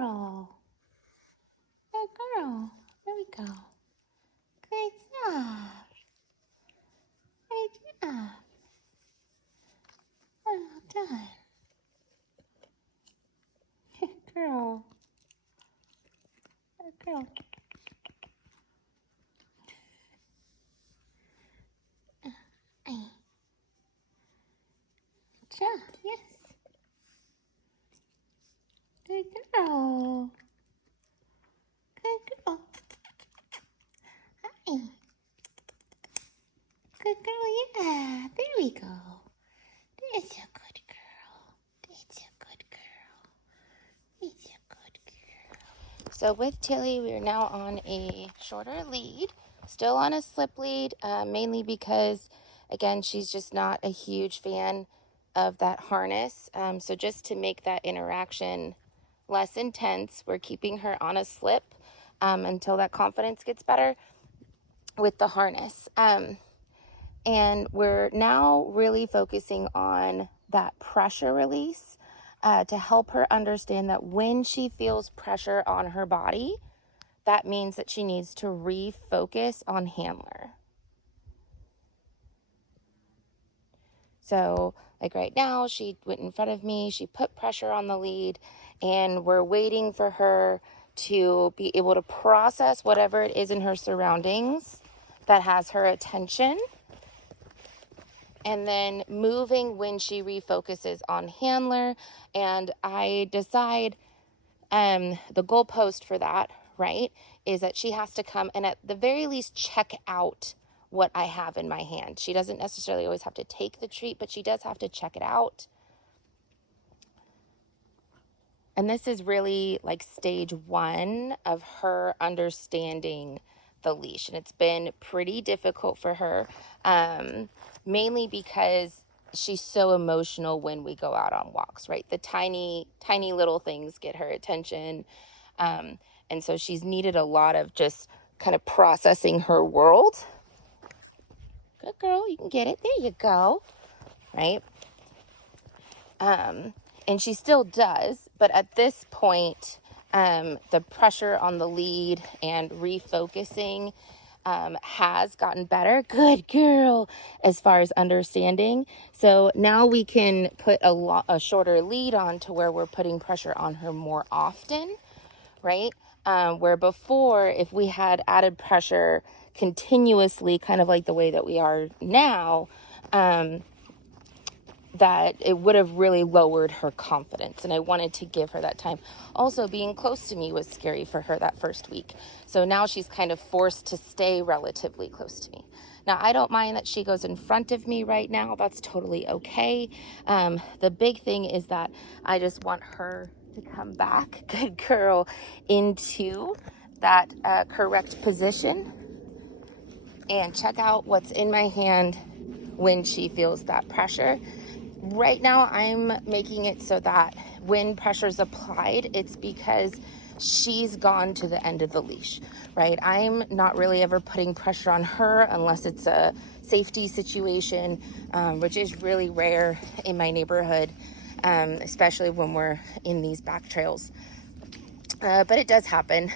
girl. Good girl. There we go. Good job. Good job. Well done. Good girl. Good girl. Good job. Yes. Good girl. Good girl. Hi. Good girl, yeah. There we go. There's a good girl. There's a good girl. There's a good girl. So with Tilly, we are now on a shorter lead. Still on a slip lead, mainly because, again, she's just not a huge fan of that harness. So just to make that interaction less intense, we're keeping her on a slip until that confidence gets better with the harness. And we're now really focusing on that pressure release to help her understand that when she feels pressure on her body, that means that she needs to refocus on handler. So like right now, she went in front of me, she put pressure on the lead, and we're waiting for her to be able to process whatever it is in her surroundings that has her attention, and then moving when she refocuses on handler. And I decide the goalpost for that, right, is that she has to come and at the very least check out what I have in my hand. She doesn't necessarily always have to take the treat, but she does have to check it out. And this is really like stage one of her understanding the leash. And it's been pretty difficult for her, mainly because she's so emotional when we go out on walks, right? The tiny, tiny little things get her attention. And so she's needed a lot of just kind of processing her world. Good girl, you can get it. There you go. Right? And she still does, but at this point, the pressure on the lead and refocusing has gotten better. Good girl, as far as understanding. So now we can put a shorter lead on to where we're putting pressure on her more often, right? Where before, if we had added pressure continuously, kind of like the way that we are now, that it would have really lowered her confidence, and I wanted to give her that time. Also, being close to me was scary for her that first week, so now she's kind of forced to stay relatively close to me. Now, I don't mind that she goes in front of me right now. That's totally okay. The big thing is that I just want her to come back, good girl, into that correct position and check out what's in my hand when she feels that pressure. Right now, I'm making it so that when pressure's applied, it's because she's gone to the end of the leash, right? I'm not really ever putting pressure on her unless it's a safety situation, which is really rare in my neighborhood, especially when we're in these back trails. But it does happen.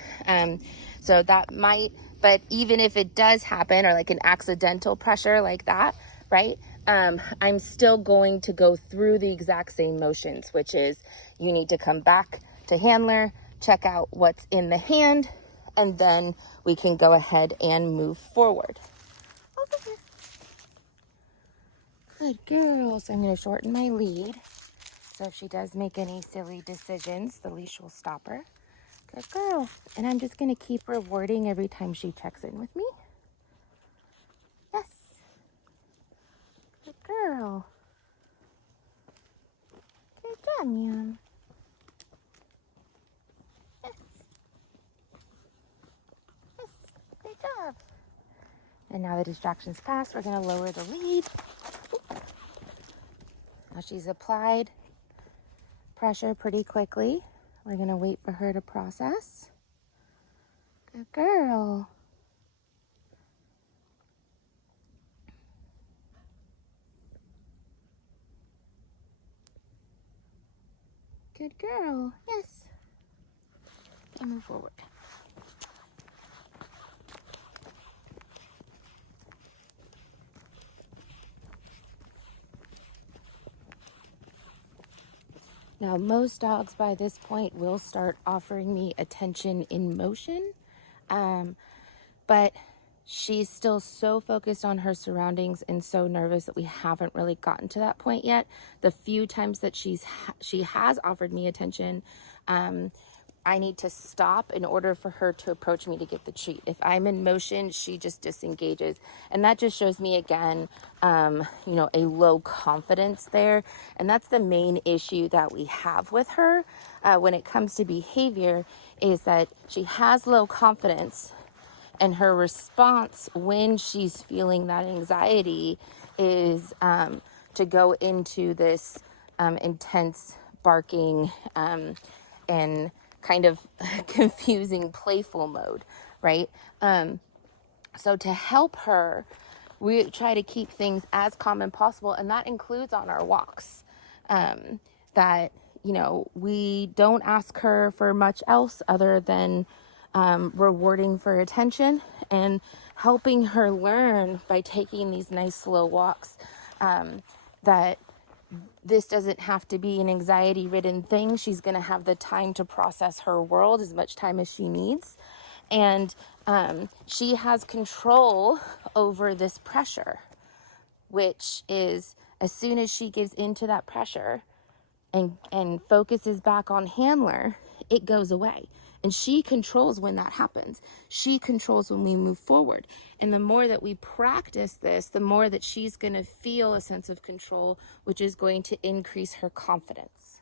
So that might, but even if it does happen, or like an accidental pressure like that, right? I'm still going to go through the exact same motions, which is you need to come back to handler, check out what's in the hand, and then we can go ahead and move forward. Good girl. So I'm going to shorten my lead. So if she does make any silly decisions, the leash will stop her. Good girl. And I'm just going to keep rewarding every time she checks in with me. Yes. Good girl. Good job, Mom. Yes. Yes. Great job. And now the distraction's passed, we're going to lower the lead. Now she's applied pressure pretty quickly. We're going to wait for her to process. Good girl. Good girl. Yes. to move forward. Now, most dogs by this point will start offering me attention in motion, but she's still so focused on her surroundings and so nervous that we haven't really gotten to that point yet. The few times that she has offered me attention, I need to stop in order for her to approach me to get the treat. If I'm in motion, she just disengages. And that just shows me again, a low confidence there. And that's the main issue that we have with her when it comes to behavior, is that she has low confidence, and her response when she's feeling that anxiety is to go into this intense barking and kind of confusing playful mode, right? So to help her, we try to keep things as calm as possible, and that includes on our walks. That, we don't ask her for much else other than rewarding for attention and helping her learn by taking these nice slow walks, that this doesn't have to be an anxiety-ridden thing. She's going to have the time to process her world, as much time as she needs. And she has control over this pressure, which is, as soon as she gives into that pressure and focuses back on handler, it goes away. And she controls when that happens. She controls when we move forward. And the more that we practice this, the more that she's going to feel a sense of control, which is going to increase her confidence.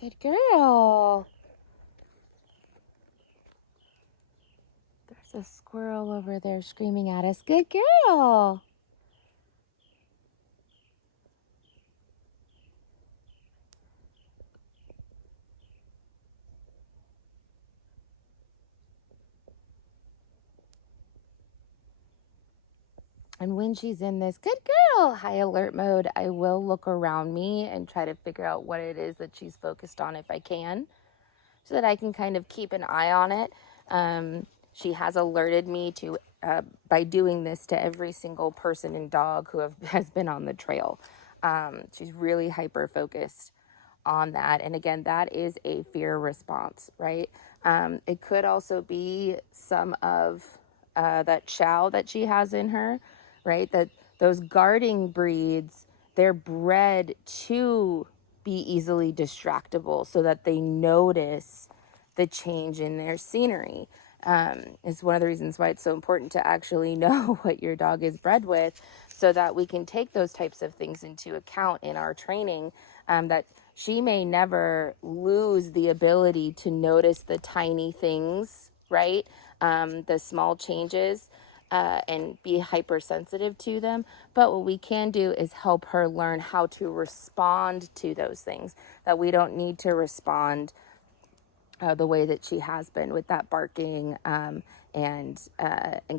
Good girl. There's a squirrel over there screaming at us. Good girl. And when she's in this good girl high alert mode, I will look around me and try to figure out what it is that she's focused on if I can, so that I can kind of keep an eye on it. She has alerted me to, by doing this, to every single person and dog who has been on the trail. She's really hyper focused on that. And again, that is a fear response, right? It could also be some of that chow that she has in her, right? That those guarding breeds, they're bred to be easily distractible so that they notice the change in their scenery. Is one of the reasons why it's so important to actually know what your dog is bred with, so that we can take those types of things into account in our training, that she may never lose the ability to notice the tiny things, right? The small changes, and be hypersensitive to them. But what we can do is help her learn how to respond to those things, that we don't need to respond the way that she has been with that barking, and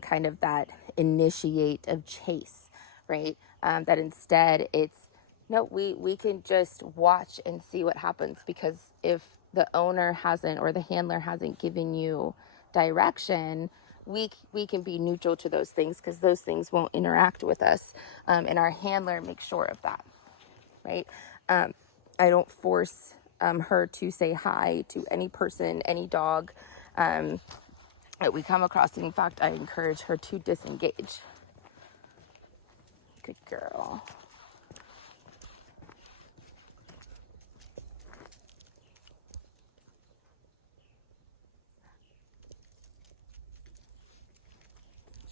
kind of that initiate of chase, right? That instead it's, no, we can just watch and see what happens, because if the owner hasn't, or the handler hasn't given you direction, we can be neutral to those things, because those things won't interact with us, and our handler makes sure of that, right? I don't force her to say hi to any person, any dog that we come across. In fact, I encourage her to disengage. Good girl.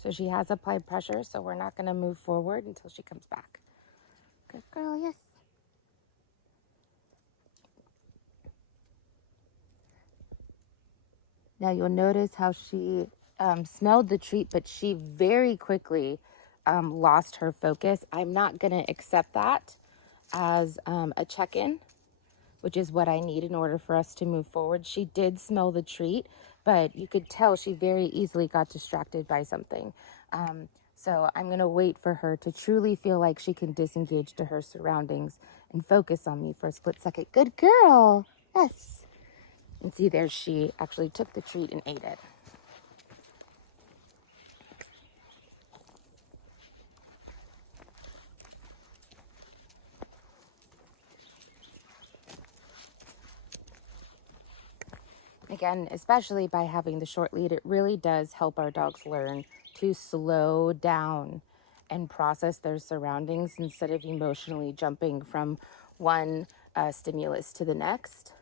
So she has applied pressure, so we're not going to move forward until she comes back. Good girl, yes. Now you'll notice how she smelled the treat, but she very quickly lost her focus. I'm not going to accept that as a check-in. which is what I need in order for us to move forward. She did smell the treat, but you could tell she very easily got distracted by something. So I'm going to wait for her to truly feel like she can disengage to her surroundings and focus on me for a split second. Good girl. Yes. And see, there she actually took the treat and ate it. Again, especially by having the short lead, it really does help our dogs learn to slow down and process their surroundings instead of emotionally jumping from one stimulus to the next.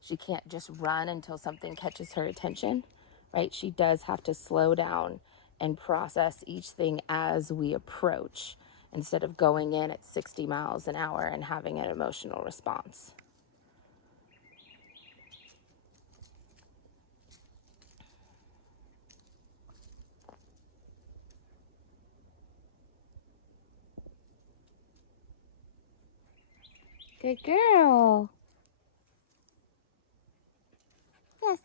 She can't just run until something catches her attention, right? She does have to slow down and process each thing as we approach instead of going in at 60 miles an hour and having an emotional response. Good girl. Yes.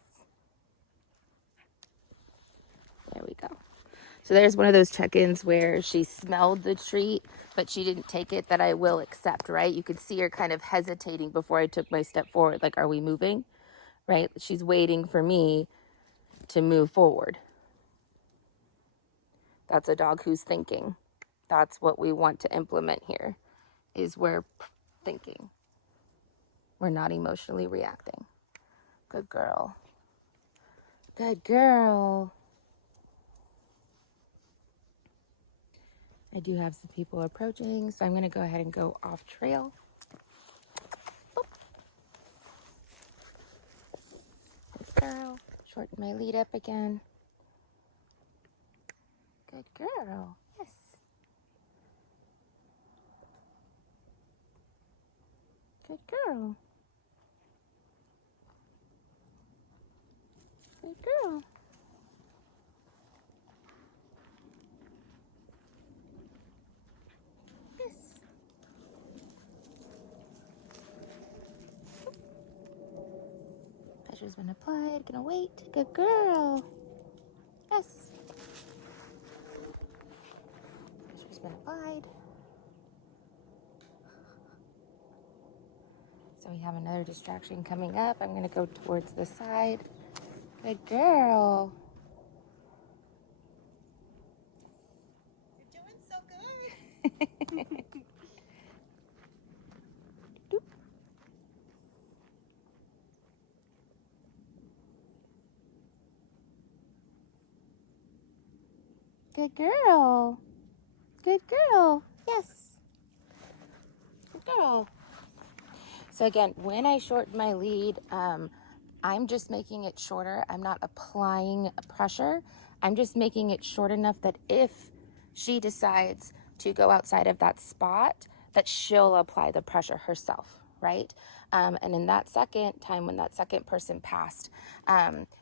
There we go. So there's one of those check-ins where she smelled the treat, but she didn't take it, that I will accept, right? You could see her kind of hesitating before I took my step forward. Like, are we moving? Right? She's waiting for me to move forward. That's a dog who's thinking. That's what we want to implement here, is we're thinking. We're not emotionally reacting. Good girl. Good girl. I do have some people approaching, so I'm going to go ahead and go off trail. Boop. Good girl. Shorten my lead up again. Good girl. Yes. Good girl. Good girl. Yes. Pressure's been applied. Gonna wait. Good girl. Yes. Pressure's been applied. So we have another distraction coming up. I'm gonna go towards the side. Good girl. You're doing so good. Good girl. Good girl. Yes. Good girl. So again, when I shorten my lead, I'm just making it shorter. I'm not applying pressure. I'm just making it short enough that if she decides to go outside of that spot, that she'll apply the pressure herself, right? And in that second time, when that second person passed,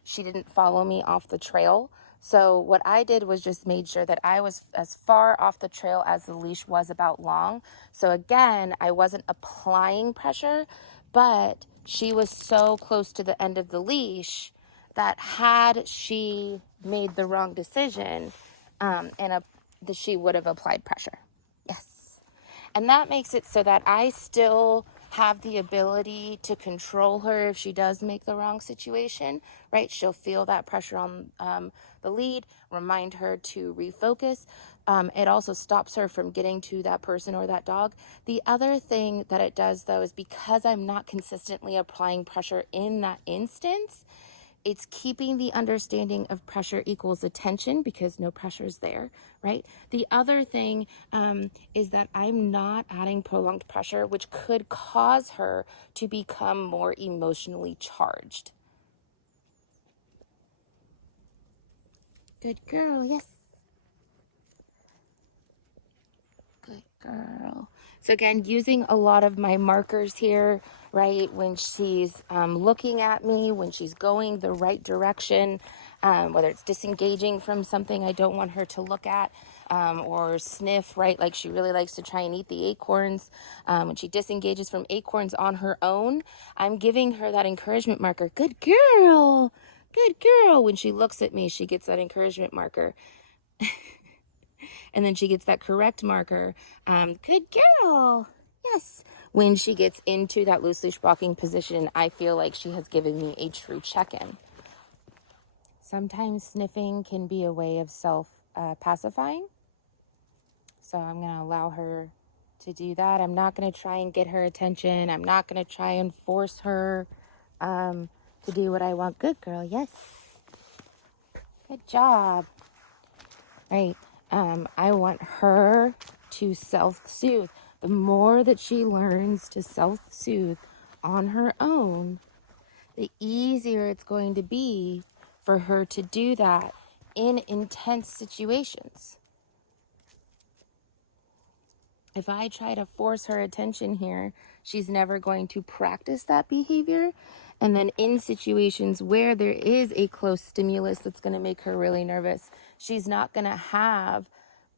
she didn't follow me off the trail. So what I did was just made sure that I was as far off the trail as the leash was about long. So again, I wasn't applying pressure, but she was so close to the end of the leash that had she made the wrong decision, that she would have applied pressure. Yes. And that makes it so that I still have the ability to control her if she does make the wrong situation, right? She'll feel that pressure on the lead, remind her to refocus. It also stops her from getting to that person or that dog. The other thing that it does, though, is because I'm not consistently applying pressure in that instance, it's keeping the understanding of pressure equals attention because no pressure is there, right? The other thing is that I'm not adding prolonged pressure, which could cause her to become more emotionally charged. Good girl, yes. Good girl. So again, using a lot of my markers here, right? When she's looking at me, when she's going the right direction, whether it's disengaging from something I don't want her to look at, or sniff, right? Like she really likes to try and eat the acorns. When she disengages from acorns on her own, I'm giving her that encouragement marker. Good girl. Good girl. When she looks at me, she gets that encouragement marker. And then she gets that correct marker. Good girl. Yes. When she gets into that loose leash walking position, I feel like she has given me a true check-in. Sometimes sniffing can be a way of self-pacifying. So I'm going to allow her to do that. I'm not going to try and get her attention. I'm not going to try and force her to do what I want. Good girl. Yes. Good job. Right. I want her to self-soothe. The more that she learns to self-soothe on her own, the easier it's going to be for her to do that in intense situations. If I try to force her attention here, she's never going to practice that behavior. And then in situations where there is a close stimulus that's going to make her really nervous, she's not going to have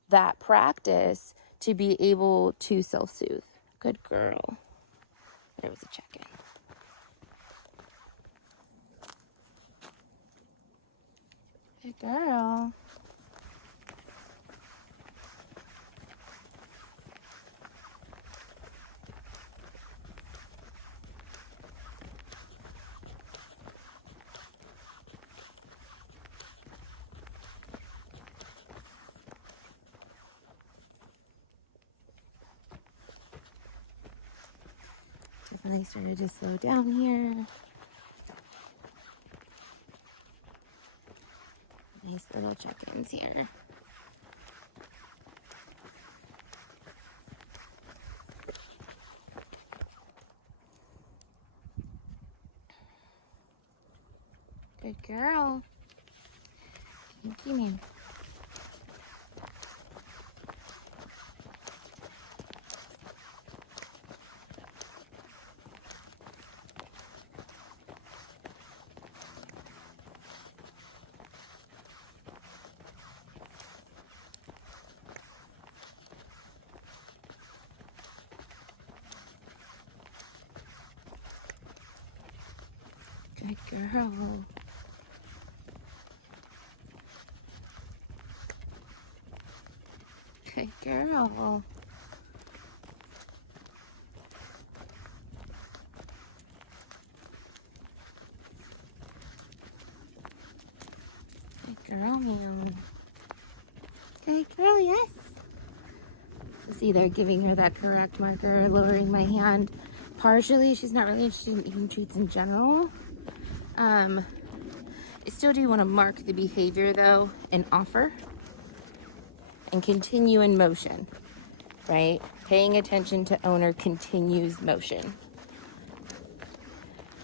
that practice to be able to self-soothe. Good girl. There was a check-in. Good girl. Definitely started to slow down here. Nice little check-ins here. Good girl. Thank you, ma'am. Good girl. Good girl. Good girl, ma'am. Good girl, yes. So see, they're giving her that correct marker, lowering my hand. Partially, she's not really interested in eating treats in general. I still do want to mark the behavior though and offer and continue in motion, right? Paying attention to owner continues motion.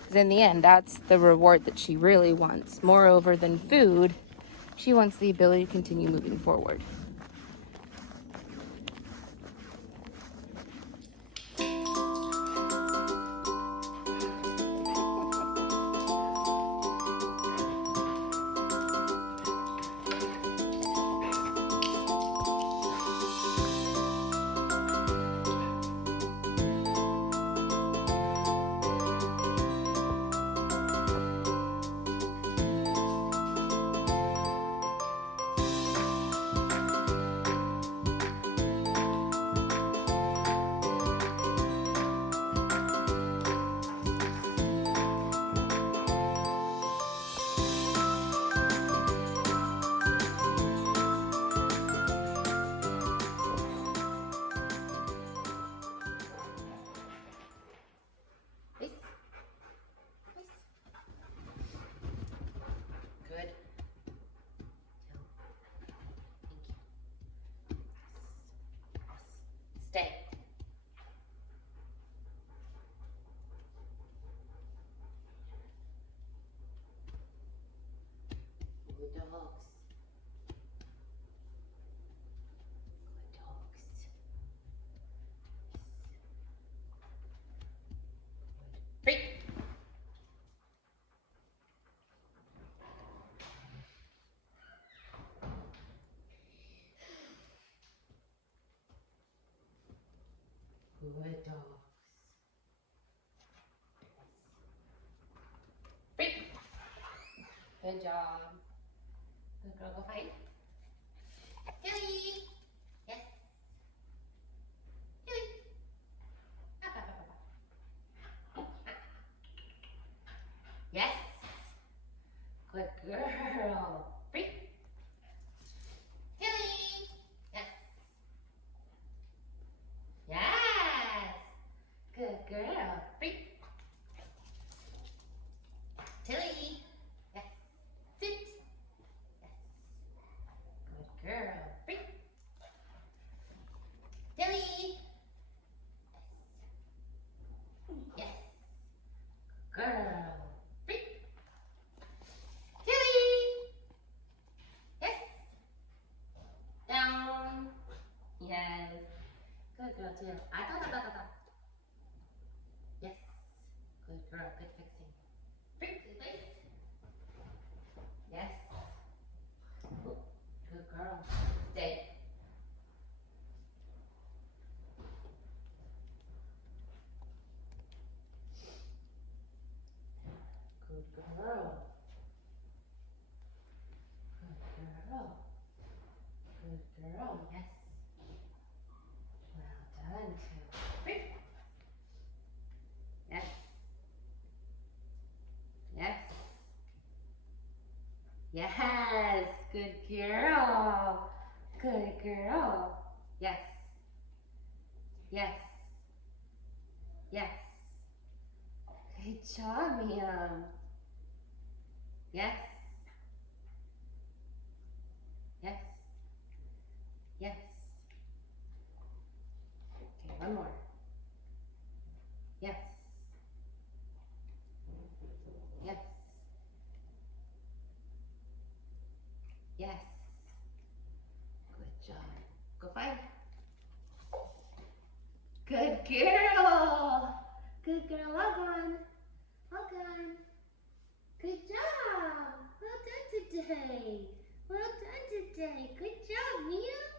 Because in the end, that's the reward that she really wants. Moreover than food, she wants the ability to continue moving forward. Good job. Good girl, go find. Tilly. Yes. Tilly. Up, up, up, up. Yes. Good girl. Free. Tilly. Yes. Yes. Good girl. Free. Tilly. Yes. Sit. Yes. Good girl. Free. Tilly. Yes. Girl. Free. Tilly. Yes. Down. Yes. Good girl, too. Yes. Good girl. Good fixing. Free. Place. Yes. Good girl. Stay. Good girl. Good girl. Good girl. Yes. Well done, too. Free. Yes. Yes. Yes. Good girl. Good girl. Yes. Yes. Yes. Good job, Miam. Yes. Yes. Yes. Okay, one more. Yes. Yes. Yes. Good job. Go find. Good girl. Good girl. Well done. Well done. Good job. Well done today. Well done today. Good job, Mia.